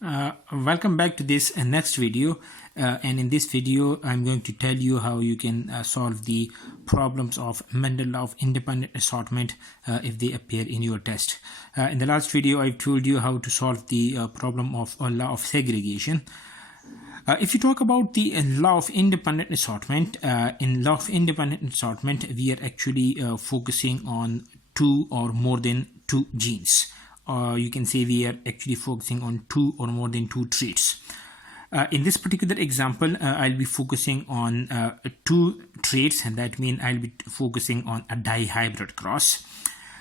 Welcome back to this next video, and in this video I'm going to tell you how you can solve the problems of mental law of independent assortment if they appear in your test. In the last video I've told you how to solve the problem of law of segregation. If you talk about the law of independent assortment, in law of independent assortment we are actually focusing on two or more than two genes. You can say we are actually focusing on two or more than two traits. In this particular example, I'll be focusing on two traits, and that means I'll be focusing on a dihybrid cross.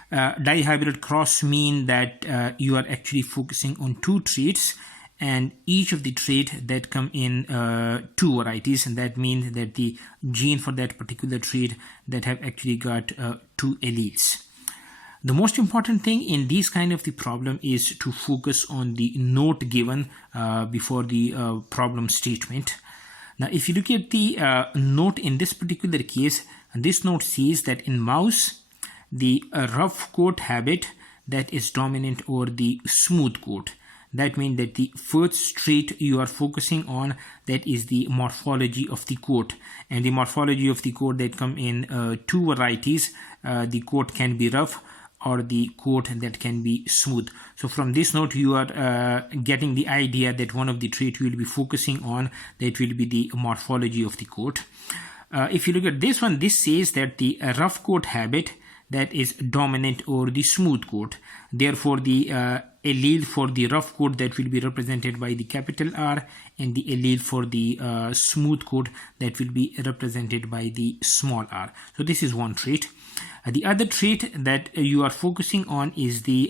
Dihybrid cross mean that you are actually focusing on two traits, and each of the trait that come in two varieties, and that means that the gene for that particular trait that have actually got two alleles. The most important thing in these kind of the problem is to focus on the note given before the problem statement. Now, if you look at the note in this particular case, this note says that in mouse, the rough coat habit that is dominant over the smooth coat. That means that the first trait you are focusing on, that is the morphology of the coat, and the morphology of the coat that come in two varieties. The coat can be rough or the coat that can be smooth. So from this note you are getting the idea that one of the traits you will be focusing on, that will be the morphology of the coat. If you look at this one, this says that the rough coat habit that is dominant over the smooth coat. Therefore the allele for the rough coat that will be represented by the capital R, and the allele for the smooth coat that will be represented by the small r. So this is one trait. The other trait that you are focusing on is the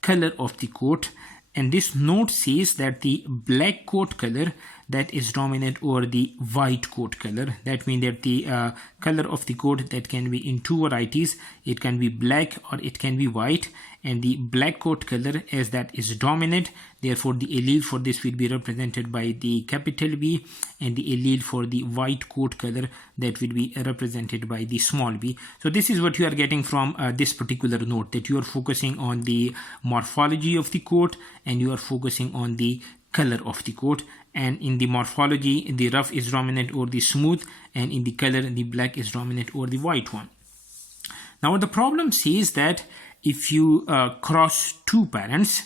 color of the coat, and this note says that the black coat color that is dominant over the white coat color. That means that the color of the coat that can be in two varieties. It can be black or it can be white, and the black coat color as that is dominant, therefore the allele for this will be represented by the capital B, and the allele for the white coat color that will be represented by the small b. So this is what you are getting from this particular note, that you are focusing on the morphology of the coat and you are focusing on the color of the coat. And in the morphology, the rough is dominant over the smooth, and in the color, the black is dominant over the white one. Now the problem says that if you cross two parents,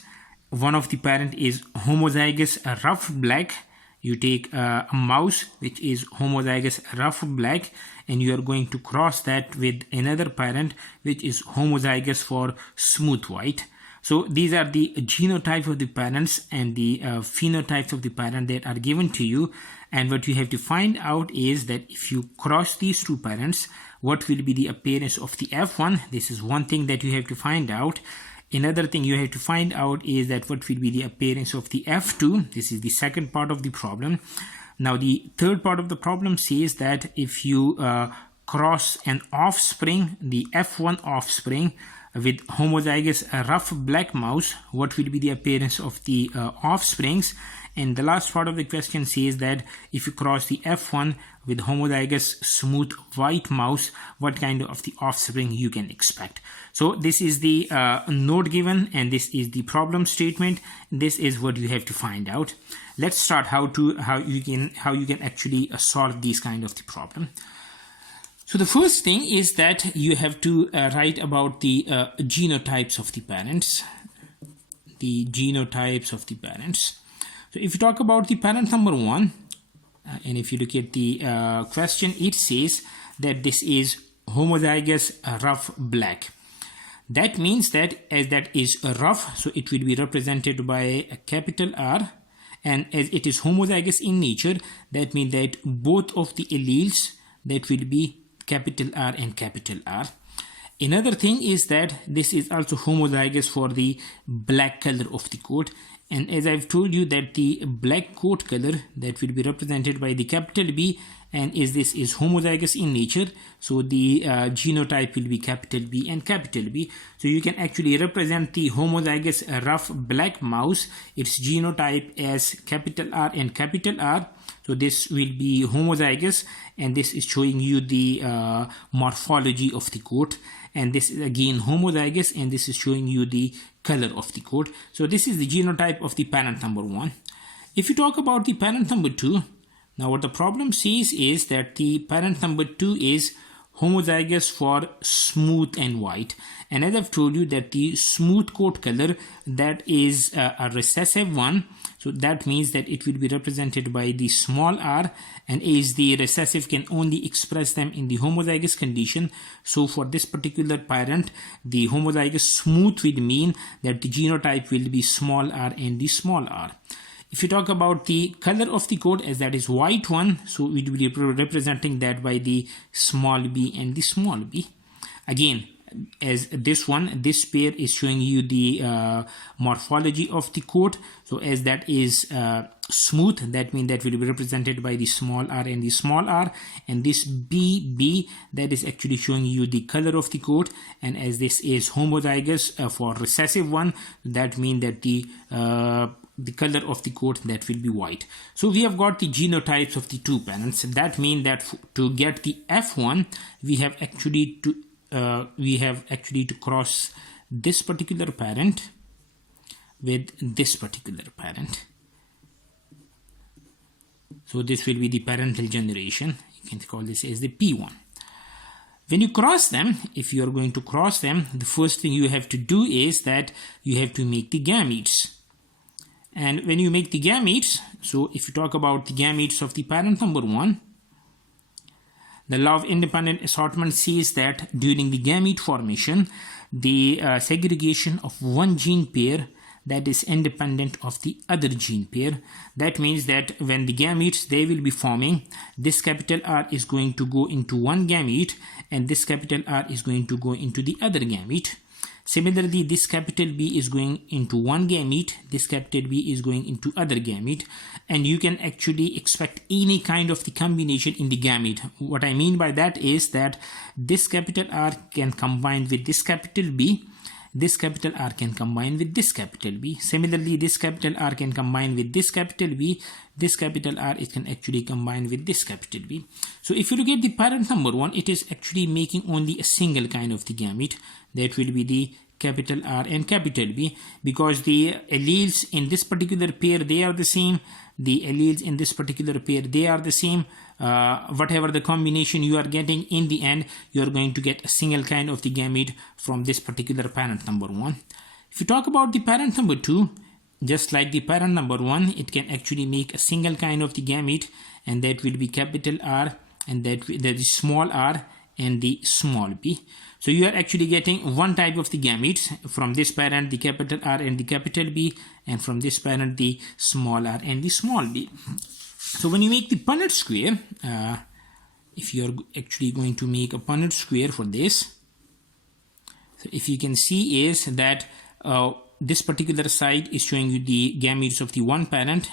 one of the parent is homozygous rough black, you take a mouse which is homozygous rough black, and you are going to cross that with another parent which is homozygous for smooth white. So these are the genotypes of the parents and the phenotypes of the parent that are given to you. And what you have to find out is that if you cross these two parents, what will be the appearance of the F1? This is one thing that you have to find out. Another thing you have to find out is that what will be the appearance of the F2? This is the second part of the problem. Now the third part of the problem says that if you cross an offspring, the F1 offspring, with homozygous rough black mouse, what will be the appearance of the offsprings? And the last part of the question says that if you cross the F1 with homozygous smooth white mouse, what kind of the offspring you can expect. So this is the note given, and this is the problem statement. This is what you have to find out. Let's start how you can actually solve these kind of the problem. So the first thing is that you have to write about the genotypes of the parents. The genotypes of the parents. So if you talk about the parent number one, and if you look at the question, it says that this is homozygous rough black. That means that as that is rough, so it will be represented by a capital R, and as it is homozygous in nature, that means that both of the alleles that will be capital R and capital R. Another thing is that this is also homozygous for the black color of the coat, and as I've told you that the black coat color that will be represented by the capital B, and this is homozygous in nature, so the genotype will be capital B and capital B. So you can actually represent the homozygous rough black mouse, its genotype, as capital R and capital R. So this will be homozygous, and this is showing you the morphology of the coat, and this is again homozygous, and this is showing you the color of the coat. So this is the genotype of the parent number 1. If you talk about the parent number 2, now what the problem says is that the parent number 2 is homozygous for smooth and white, and as I've told you that the smooth coat color, that is a recessive one, so that means that it will be represented by the small r, and as the recessive can only express them in the homozygous condition, so for this particular parent, the homozygous smooth will mean that the genotype will be small r and the small r. If you talk about the color of the coat, as that is white one, so it will be representing that by the small b and the small b. Again, as this one, this pair is showing you the morphology of the coat. So as that is smooth, that means that will be represented by the small r and the small r, and this B, that is actually showing you the color of the coat, and as this is homozygous for recessive one, that means that the color of the coat, that will be white. So we have got the genotypes of the two parents. That means that to get the F1, we have actually to cross this particular parent with this particular parent. So this will be the parental generation. You can call this as the P1. When you cross them, if you are going to cross them, the first thing you have to do is that you have to make the gametes. And when you make the gametes, so if you talk about the gametes of the parent number 1, the law of independent assortment says that during the gamete formation, the segregation of one gene pair that is independent of the other gene pair. That means that when the gametes, they will be forming, this capital R is going to go into one gamete, and this capital R is going to go into the other gamete. Similarly, this capital B is going into one gamete, this capital B is going into other gamete, and you can actually expect any kind of the combination in the gamete. What I mean by that is that this capital R can combine with this capital B, this capital R can combine with this capital B. Similarly, this capital R can combine with this capital B, this capital R, it can actually combine with this capital B. So if you look at the parent number 1, it is actually making only a single kind of the gamete, that will be the capital R and capital B, because the alleles in this particular pair, they are the same, the alleles in this particular pair, they are the same. Whatever the combination you are getting, in the end you are going to get a single kind of the gamete from this particular parent number 1. If you talk about the parent number 2, just like the parent number 1, it can actually make a single kind of the gamete, and that will be capital R, and that is small r and the small b. So you are actually getting one type of the gametes from this parent, the capital R and the capital B, and from this parent, the small r and the small b. So when you make the Punnett square, if you are actually going to make a Punnett square for this, so if you can see is that this particular side is showing you the gametes of the one parent.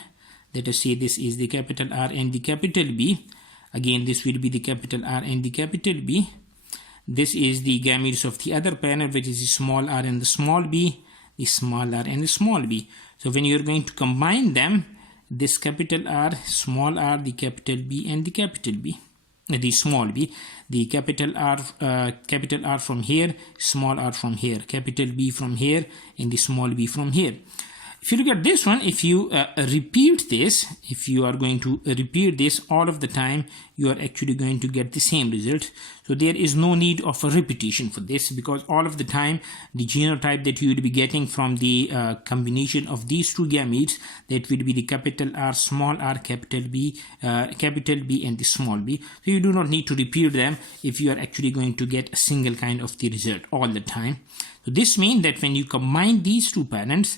Let us say this is the capital R and the capital B. Again, this will be the capital R and the capital B. This is the gametes of the other parent, which is the small r and the small b, the small r and the small b. So when you are going to combine them, this capital R, small r, the capital B and the capital B, the small b, the capital R from here, small r from here, capital B from here, and the small b from here. If you look at this one, if you repeat this, if you are going to repeat this all of the time, you are actually going to get the same result. So there is no need of a repetition for this, because all of the time the genotype that you will be getting from the combination of these two gametes, that will be the capital R, small r, capital B and the small b. So you do not need to repeat them if you are actually going to get a single kind of the result all the time. So this means that when you combine these two parents,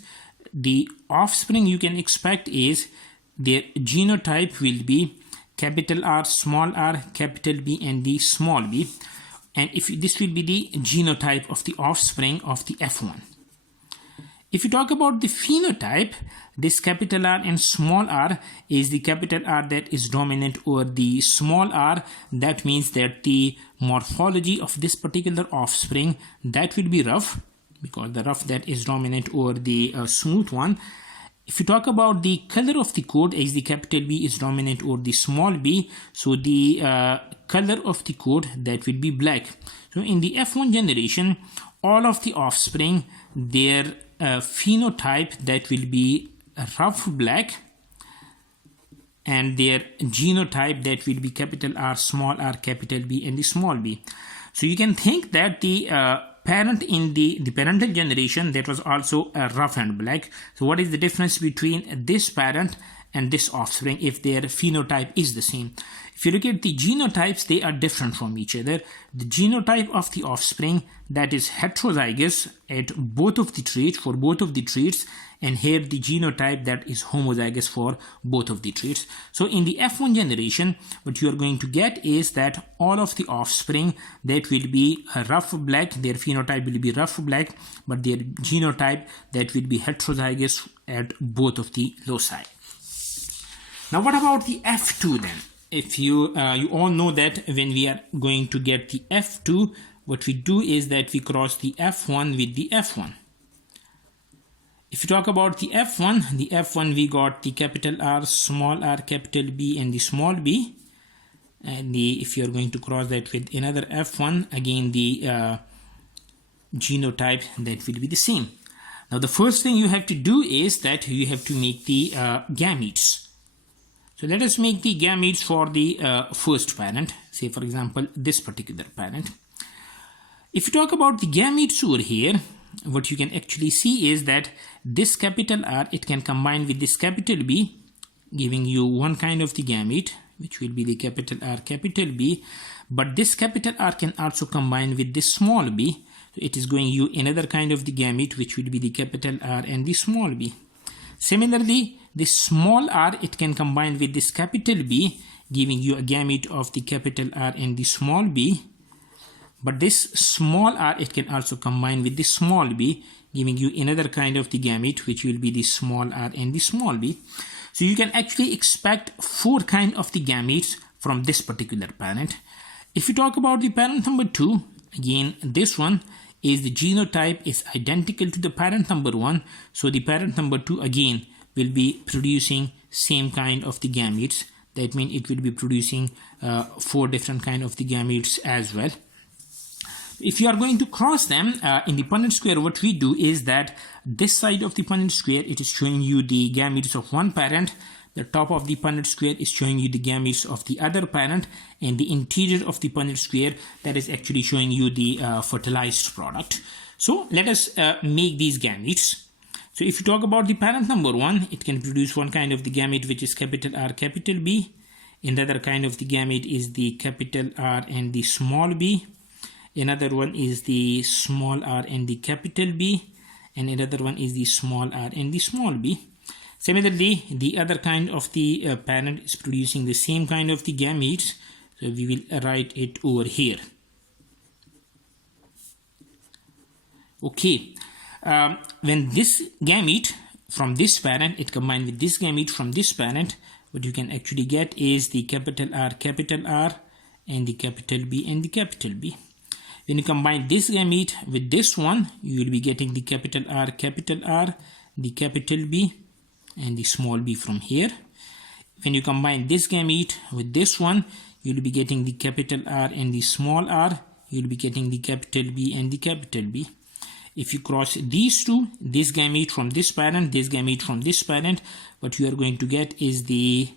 the offspring you can expect is their genotype will be capital R, small r, capital B and the small b, and if this will be the genotype of the offspring of the F1. If you talk about the phenotype, this capital R and small r is the capital R that is dominant over the small r. That means that the morphology of this particular offspring, that will be rough, because the rough that is dominant over the smooth one. If you talk about the color of the coat, as the capital B is dominant over the small b, so the color of the coat, that will be black. So in the F1 generation, all of the offspring, their phenotype, that will be rough black, and their genotype, that will be capital R, small r, capital B, and the small b. So you can think that the parent in the parental generation, that was also rough and black. So what is the difference between this parent and this offspring if their phenotype is the same? If you look at the genotypes, they are different from each other. The genotype of the offspring, that is heterozygous at both of the traits, for both of the traits, and here the genotype, that is homozygous for both of the traits. So in the F1 generation, what you are going to get is that all of the offspring, that will be rough black, their phenotype will be rough black, but their genotype, that will be heterozygous at both of the loci. Now what about the F2 then? If you all know that when we are going to get the F2, what we do is that we cross the F1 with the F1. If you talk about the F1 we got the capital R, small r, capital B, and the small b. And if you are going to cross that with another F1, again the genotype, that will be the same. Now the first thing you have to do is that you have to make the gametes. So let us make the gametes for the first parent, say for example this particular parent. If you talk about the gametes over here, what you can actually see is that this capital R, it can combine with this capital B, giving you one kind of the gamete, which will be the capital R, capital B. But this capital R can also combine with this small b, so it is going you another kind of the gamete, which will be the capital R and the small b. Similarly, this small r, it can combine with this capital B, giving you a gamete of the capital R and the small b. But this small r, it can also combine with the small b, giving you another kind of the gamete, which will be the small r and the small b. So you can actually expect 4 kind of the gametes from this particular parent. If you talk about the parent number 2, again this one is the genotype is identical to the parent number 1. So the parent number 2 again will be producing same kind of the gametes. That means it will be producing 4 different kind of the gametes as well. If you are going to cross them in the Punnett square, what we do is that this side of the Punnett square, it is showing you the gametes of one parent. The top of the Punnett square is showing you the gametes of the other parent, and the interior of the Punnett square, that is actually showing you the fertilized product. So let us make these gametes. So if you talk about the parent number 1, it can produce one kind of the gamete, which is capital R, capital B. Another kind of the gamete is the capital R and the small b. Another one is the small r and the capital B. And another one is the small r and the small b. Similarly, the other kind of the parent is producing the same kind of the gametes. So we will write it over here. Okay. When this gamete from this parent, it combined with this gamete from this parent, what you can actually get is the capital R, and the capital B and the capital B. When you combine this gamete with this one, you will be getting the capital R, the capital B, and the small b from here. When you combine this gamete with this one, you will be getting the capital R and the small r. You will be getting the capital B and the capital B. If you cross these two, this gamete from this parent, this gamete from this parent, what you are going to get is the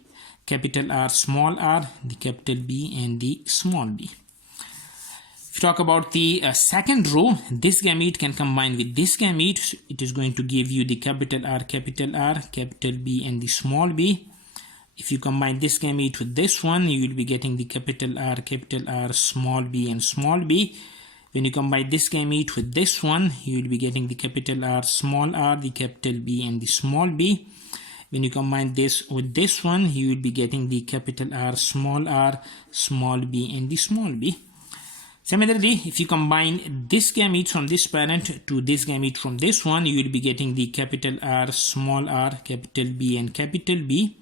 capital R, small r, the capital B, and the small b. If you talk about the second row, this gamete can combine with this gamete. So it is going to give you the capital R, capital B, and the small b. If you combine this gamete with this one, you will be getting the capital R, small b, and small b. When you combine this gamete with this one, you will be getting the capital R, small r, the capital B, and the small b. When you combine this with this one, you will be getting the capital R, small b, and the small b. Similarly, if you combine this gamete from this parent to this gamete from this one, you will be getting the capital R, small r, capital B and capital B.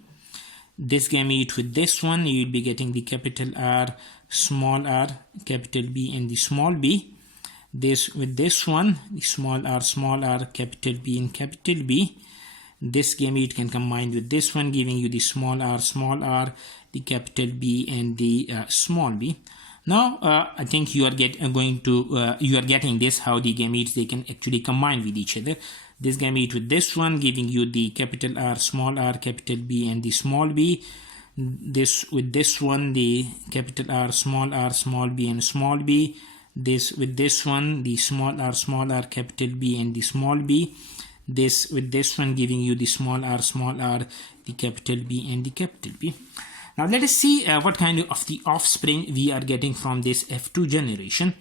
This gamete with this one, you will be getting the capital R, small r, capital B and the small b. This with this one, the small r, capital B and capital B. This gamete can combine with this one, giving you the small r, the capital B and the small b. Now I think you are getting this, how the gametes they can actually combine with each other. This gamete with this one, giving you the capital R, capital B and the small b. This with this one, the capital R, small b and small b. This with this one, the small r, capital B and the small b. This with this one, giving you the small r, the capital B and the capital B. Now let us see what kind of the offspring we are getting from this F2 generation.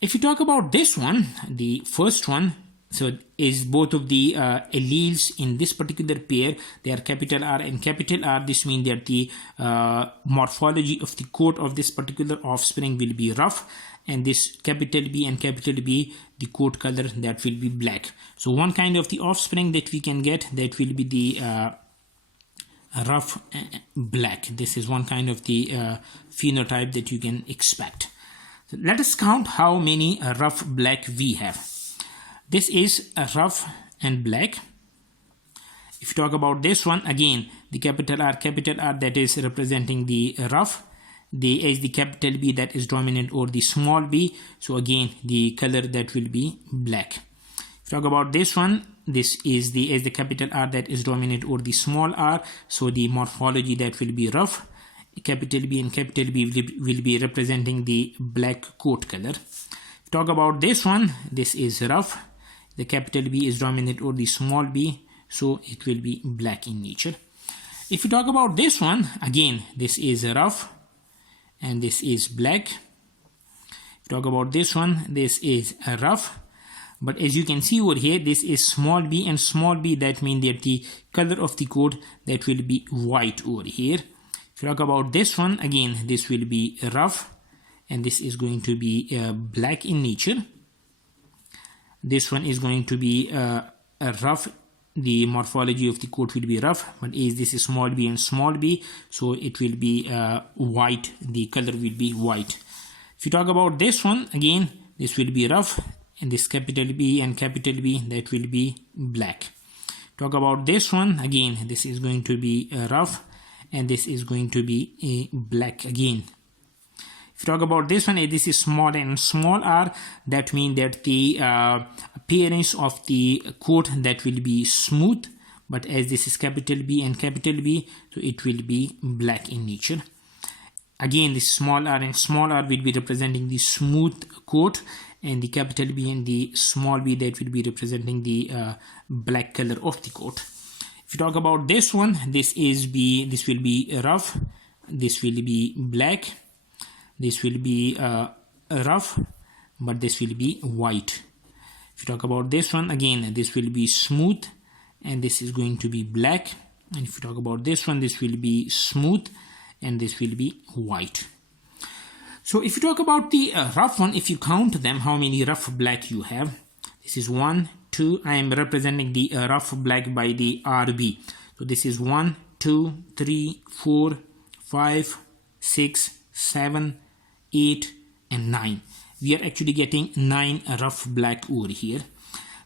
If you talk about this one, the first one, so is both of the alleles in this particular pair, they are capital R and capital R. This means that the morphology of the coat of this particular offspring will be rough, and this capital B and capital B, the coat color, that will be black. So one kind of the offspring that we can get, that will be the rough black. This is one kind of the phenotype that you can expect. So let us count how many rough black we have. This is a rough and black. If you talk about this one, again the capital R, that is representing the rough. The is the capital B that is dominant over the small b. So again the color that will be black. If you talk about this one, this is the capital R that is dominant over the small r. So the morphology that will be rough. Capital B and capital B will be representing the black coat color. If you talk about this one, this is rough. The capital B is dominant over the small b, so it will be black in nature. If you talk about this one, again this is rough and this is black. If you talk about this one, this is rough, but as you can see over here, this is small b and small b. That means that the color of the coat that will be white over here. If you talk about this one, again this will be rough and this is going to be black in nature. This one is going to be rough. The morphology of the coat will be rough, but as this is small b and small b, so it will be white. The color will be white. If you talk about this one, again this will be rough, and this capital B and capital B, that will be black. Talk about this one, again this is going to be rough and this is going to be black again. If you talk about this one, this is small and small r, that means that the appearance of the coat that will be smooth, but as this is capital B and capital B, so it will be black in nature. Again, this small r and small r will be representing the smooth coat, and the capital B and the small b, that will be representing the black color of the coat. If you talk about this one, this will be rough, this will be black. This will be rough, but this will be white. If you talk about this one, again this will be smooth and this is going to be black. And if you talk about this one, this will be smooth and this will be white. So if you talk about the rough one, if you count them, how many rough black you have, this is 1, 2. I am representing the rough black by the RB. So this is 1, 2, 3, 4, 5, 6, 7, 8 and 9. We are actually getting 9 rough black over here.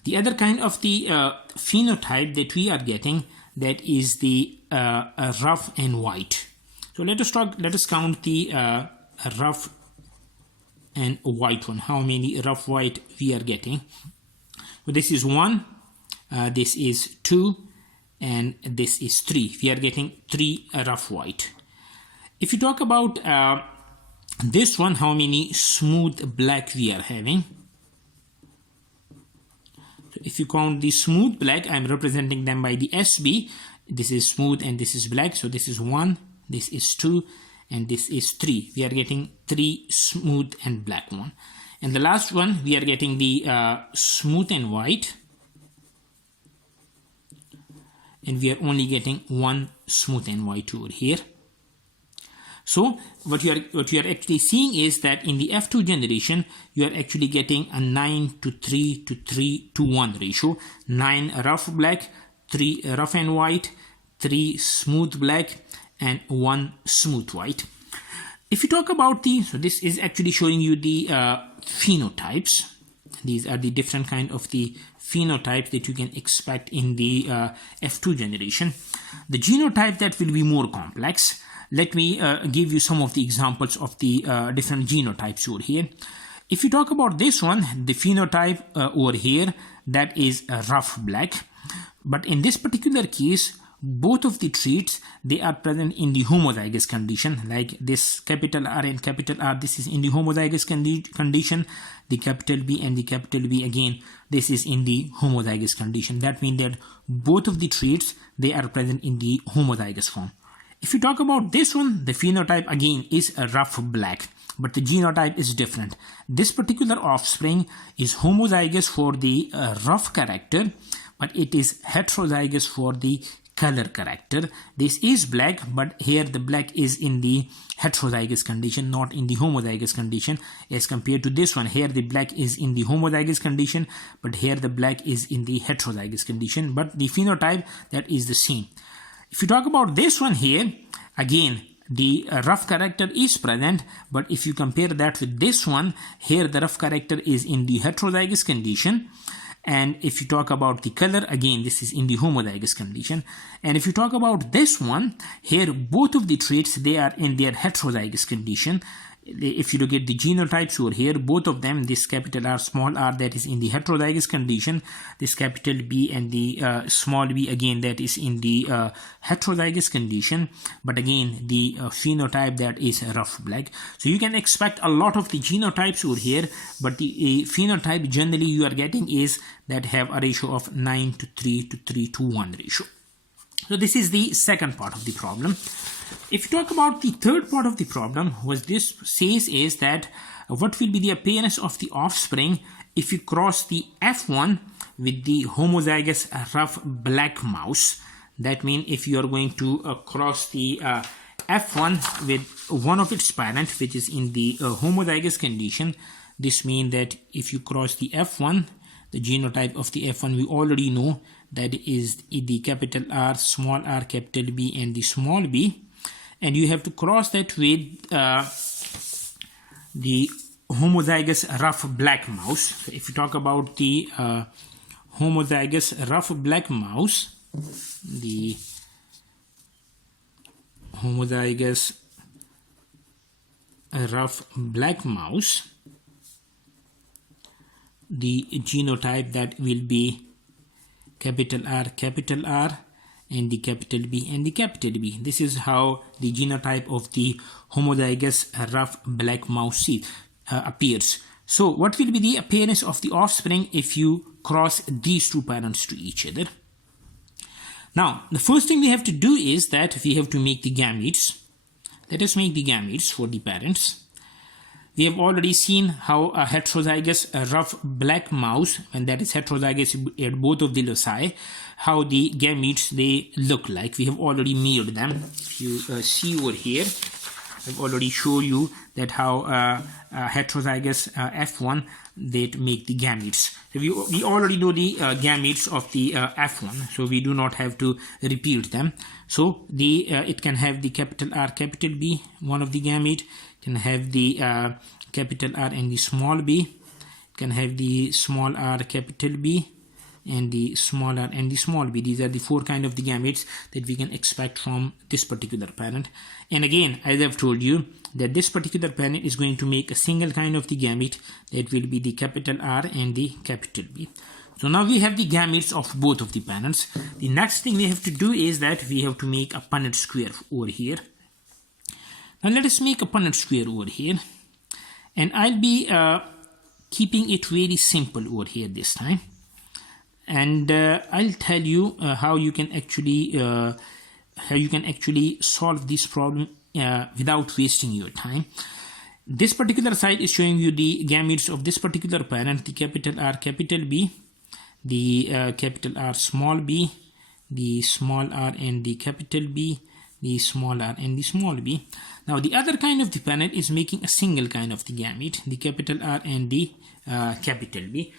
The other kind of the phenotype that we are getting, that is the rough and white. So let us count the rough and white one. How many rough white we are getting? So this is 1, this is 2, and this is 3. We are getting 3 rough white. If you talk about this one, how many smooth black we are having? So if you count the smooth black, I am representing them by the SB. This is smooth and this is black. So this is 1, this is 2, and this is 3. We are getting 3 smooth and black one. And the last one, we are getting the smooth and white. And we are only getting 1 smooth and white over here. So what you are actually seeing is that in the F2 generation, you are actually getting a 9 to 3 to 3 to 1 ratio. 9 rough black, 3 rough and white, 3 smooth black, and 1 smooth white. If you talk about so this is actually showing you the phenotypes. These are the different kind of the phenotypes that you can expect in the F2 generation. The genotype that will be more complex. Let me give you some of the examples of the different genotypes over here. If you talk about this one, the phenotype over here, that is rough black. But in this particular case, both of the traits, they are present in the homozygous condition, like this capital R and capital R, this is in the homozygous condition. The capital B and the capital B, again, this is in the homozygous condition. That means that both of the traits, they are present in the homozygous form. If you talk about this one, the phenotype again is a rough black, but the genotype is different. This particular offspring is homozygous for the rough character, but it is heterozygous for the color character. This is black, but here the black is in the heterozygous condition, not in the homozygous condition, as compared to this one. Here the black is in the homozygous condition, but here the black is in the heterozygous condition, but the phenotype, that is the same. If you talk about this one here, again, the rough character is present, but if you compare that with this one, here the rough character is in the heterozygous condition. And if you talk about the color, again, this is in the homozygous condition. And if you talk about this one, here both of the traits, they are in their heterozygous condition. If you look at the genotypes over here, both of them, this capital R, small r, that is in the heterozygous condition. This capital B and the small b, again, that is in the heterozygous condition. But again, the phenotype, that is rough black. So you can expect a lot of the genotypes over here, but the phenotype generally you are getting is that have a ratio of 9 to 3 to 3 to 1 ratio. So this is the second part of the problem. If you talk about the third part of the problem, what this says is that what will be the appearance of the offspring if you cross the F1 with the homozygous rough black mouse. That means if you are going to cross the F1 with one of its parents, which is in the homozygous condition, this means that if you cross the F1, the genotype of the F1 we already know that is the capital R, small r, capital B, and the small b. And you have to cross that with the homozygous rough black mouse. So if you talk about the homozygous rough black mouse, the homozygous rough black mouse, the genotype that will be capital R, and the capital B and the capital B. This is how the genotype of the homozygous rough black mouse appears. So what will be the appearance of the offspring if you cross these two parents to each other? Now, the first thing we have to do is that we have to make the gametes. Let us make the gametes for the parents. We have already seen how a heterozygous rough black mouse, and that is heterozygous at both of the loci, how the gametes they look like. We have already made them. If you see over here, I've already shown you that how heterozygous F1 they make the gametes. So we already know the gametes of the F1, so we do not have to repeat them. So the it can have the capital R, capital B, one of the gamete. Can have the capital R and the small b. Can have the small r, capital B, and the small r and the small b. These are the four kind of the gametes that we can expect from this particular parent. And again, as I've told you, that this particular parent is going to make a single kind of the gamete that will be the capital R and the capital B. So now we have the gametes of both of the parents. The next thing we have to do is that we have to make a Punnett square over here. Now let us make a Punnett square over here, and I'll be keeping it very simple over here this time, and I'll tell you how you can actually solve this problem without wasting your time. This particular side is showing you the gametes of this particular parent, the capital R, capital B, the capital R, small b, the small r and the capital B, the small r, and the small b. Now the other kind of the parent is making a single kind of the gamete, the capital R and the capital B.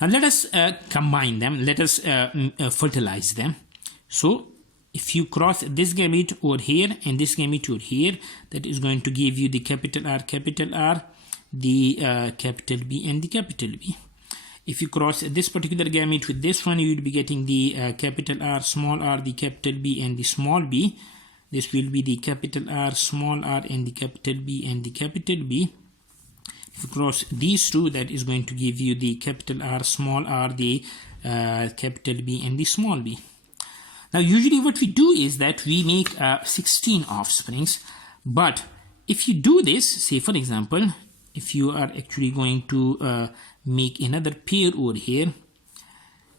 Now let us combine them, let us fertilize them. So if you cross this gamete over here and this gamete over here, that is going to give you the capital R, the capital B and the capital B. If you cross this particular gamete with this one, you will be getting the capital R, small r, the capital B and the small b. This will be the capital R, small r and the capital B and the capital B. If you cross these two, that is going to give you the capital R, small r, the capital B and the small b. Now usually what we do is that we make 16 offsprings, but if you do this, say for example, if you are actually going to make another pair over here,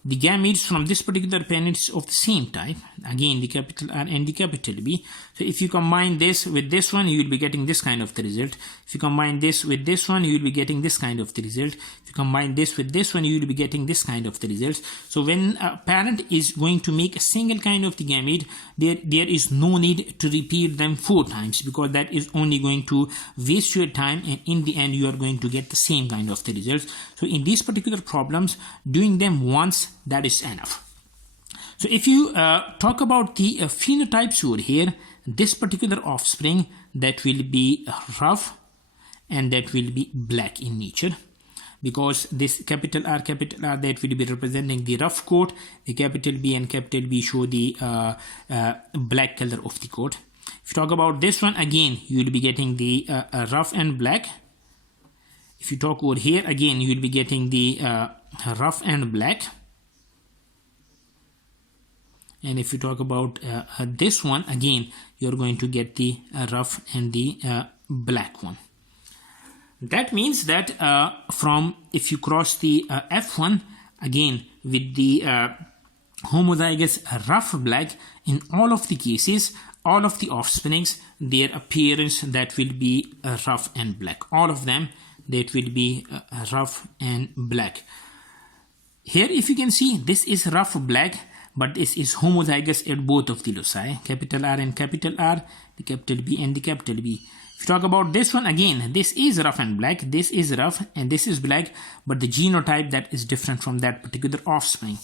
the gametes from this particular parent is of the same type, again the capital R and the capital B. So if you combine this with this one, you will be getting this kind of the result. If you combine this with this one, you will be getting this kind of the result. If you combine this with this one, you will be getting this kind of the result. So when a parent is going to make a single kind of the gamete, there is no need to repeat them 4 times, because that is only going to waste your time, and in the end you are going to get the same kind of the results. So in these particular problems, doing them once, that is enough. So if you talk about the phenotypes over here, this particular offspring, that will be rough and that will be black in nature, because this capital R, that will be representing the rough coat. The capital B and capital B show the black color of the coat. If you talk about this one, again you will be getting the rough and black. If you talk over here, again you will be getting the rough and black. And if you talk about this one, again you're going to get the rough and the black one. That means that if you cross the F1 again with the homozygous rough black, in all of the cases, all of the offsprings, their appearance that will be rough and black. All of them, that will be rough and black. Here if you can see, this is rough black, but this is homozygous at both of the loci, capital R and capital R, the capital B and the capital B. If you talk about this one, again this is rough and black, this is rough and this is black, but the genotype that is different from that particular offspring.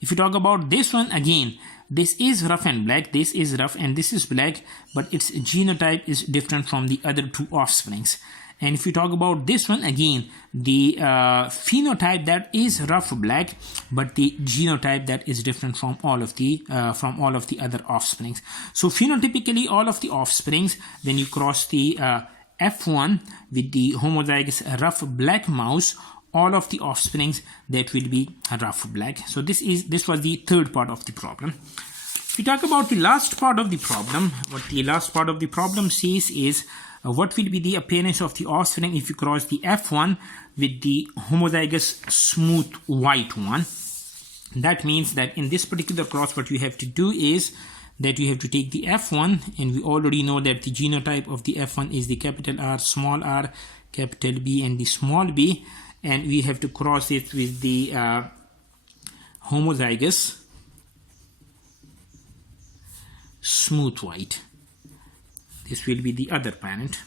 If you talk about this one, again this is rough and black, this is rough and this is black, but its genotype is different from the other 2 offsprings. And if you talk about this one, again the phenotype that is rough black, but the genotype that is different from all of the other offsprings. So phenotypically, all of the offsprings, when you cross the F1 with the homozygous rough black mouse, all of the offsprings that will be rough black. So this was the third part of the problem. If we talk about the last part of the problem, what the last part of the problem says is, what will be the appearance of the offspring if you cross the F1 with the homozygous smooth white one? That means that in this particular cross, what you have to do is that you have to take the F1, and we already know that the genotype of the F1 is the capital R, small r, capital B and the small b, and we have to cross it with the homozygous smooth white. This will be the other parent.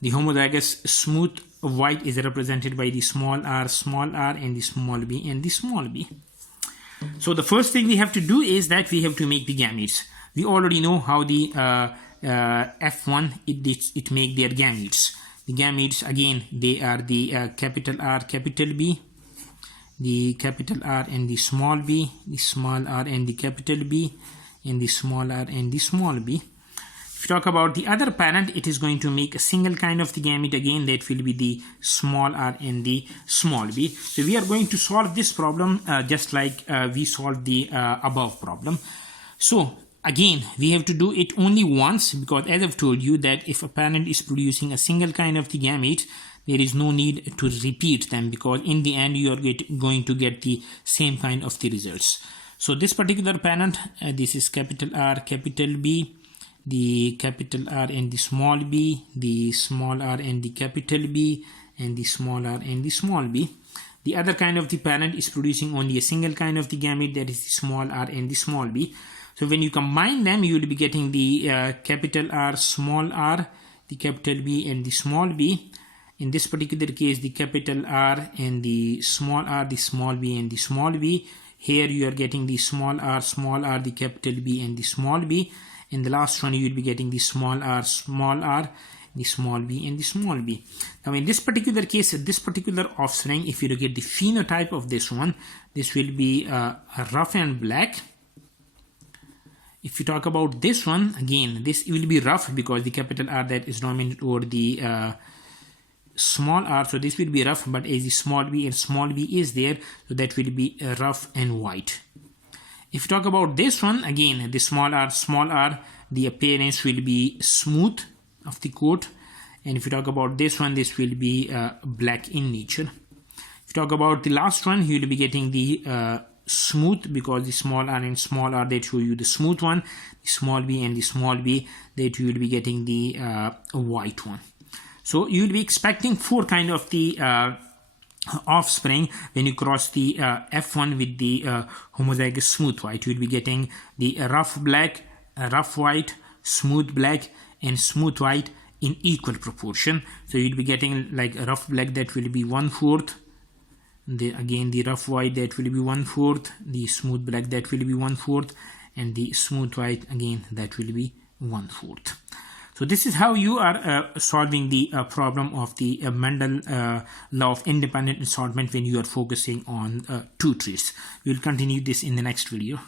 The homozygous smooth white is represented by the small r, and the small b and the small b. So the first thing we have to do is that we have to make the gametes. We already know how the F1 it make their gametes. The gametes, again, they are the capital R, capital B, the capital R and the small b, the small r and the capital B, and the small r and the small b. If you talk about the other parent, it is going to make a single kind of the gamete, again that will be the small r and the small b. So we are going to solve this problem just like we solved the above problem. So again, we have to do it only once, because as I've told you that if a parent is producing a single kind of the gamete, there is no need to repeat them, because in the end you are going to get the same kind of the results. So this particular parent, this is capital R, capital B, the capital R and the small b, the small r and the capital B, and the small r and the small b. The other kind of the parent is producing only a single kind of the gamete, that is the small r and the small b. So when you combine them, you will be getting the capital R, small r, the capital B and the small b. In this particular case, the capital R and the small b and the small b. Here you are getting the small r, the capital B and the small b. In the last one, you will be getting the small r, the small b and the small b. Now in this particular case, this particular offspring, if you look at the phenotype of this one, this will be rough and black. If you talk about this one, again, this will be rough because the capital R that is dominant over the small r, so this will be rough, but as the small b and small b is there, so that will be rough and white. If you talk about this one, again, the small r, the appearance will be smooth of the coat. And if you talk about this one, this will be black in nature. If you talk about the last one, you will be getting the smooth, because the small r and small r, that show you the smooth one, the small b and the small b, that you will be getting the white one. So you will be expecting 4 kind of the offspring when you cross the F1 with the homozygous smooth white. You will be getting the rough black, rough white, smooth black and smooth white in equal proportion. So you will be getting like a rough black, that will be 1/4. Again the rough white, that will be 1/4, the smooth black, that will be 1/4, and the smooth white, again, that will be 1/4. So this is how you are solving the problem of the Mendel law of independent assortment when you are focusing on 2 traits. We will continue this in the next video.